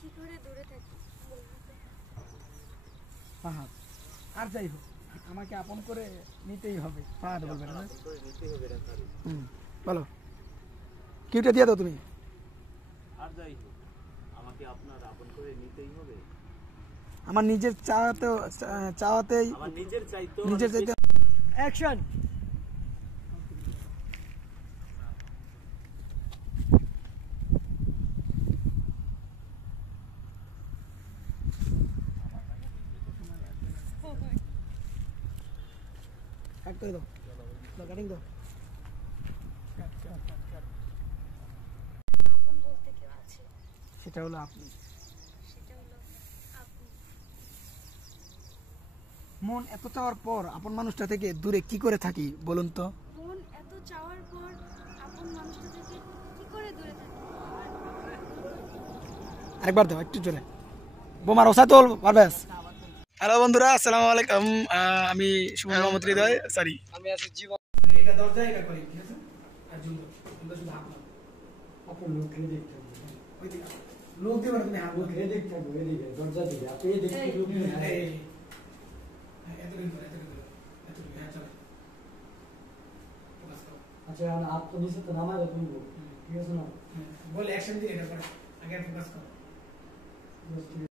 কি করে দূরে থাকি ফাহাদ আর যাই হোক আমাকে আপন করে নিতেই হবে। ফাহাদ বলবে না? বলো কিউটা দিয়ে দাও তুমি। আর যাই হোক আমাকে আপনার আপন করে নিতেই হবে। আমার নিজের চাওয়াতেই আমার নিজের চাইতো অ্যাকশন। কাট করে দাও, কাটিং দাও। আপন বলতে কেউ আছে, সেটা হলো আপনি। সেটা হলো আপনি। মন এত চাওয়ার পর আপন মানুষটা থেকে দূরে কি করে থাকি বলুন তো? মন এত চাওয়ার পর আপন মানুষটা থেকে কি করে দূরে থাকি? আরেকবার দাও একটু জোরে। বোমার ওসাতুল পারভেজ। হ্যালো বন্ধুরা, আসসালামু আলাইকুম। আমি সুমন মোহাম্মদ হৃদয়, সরি আমি আছি জীবন। এটা দরজা এটা করি, ঠিক আছে? আর জুম শুধু হাত নাও। আপনার লোক খেয়ে দেখতে হবে। ওই দিকে লোক দিয়ে তুমি হাত লোক খেয়ে দেখতে হবে, এদিকে দরজা দিকে আপনি দেখতে লোক নেই। আচ্ছা आप तो नीचे तो नामा है तुमको ठीक है सुनो बोल एक्शन दिए এটা পরে আগে ফোকাস করো। बस ठीक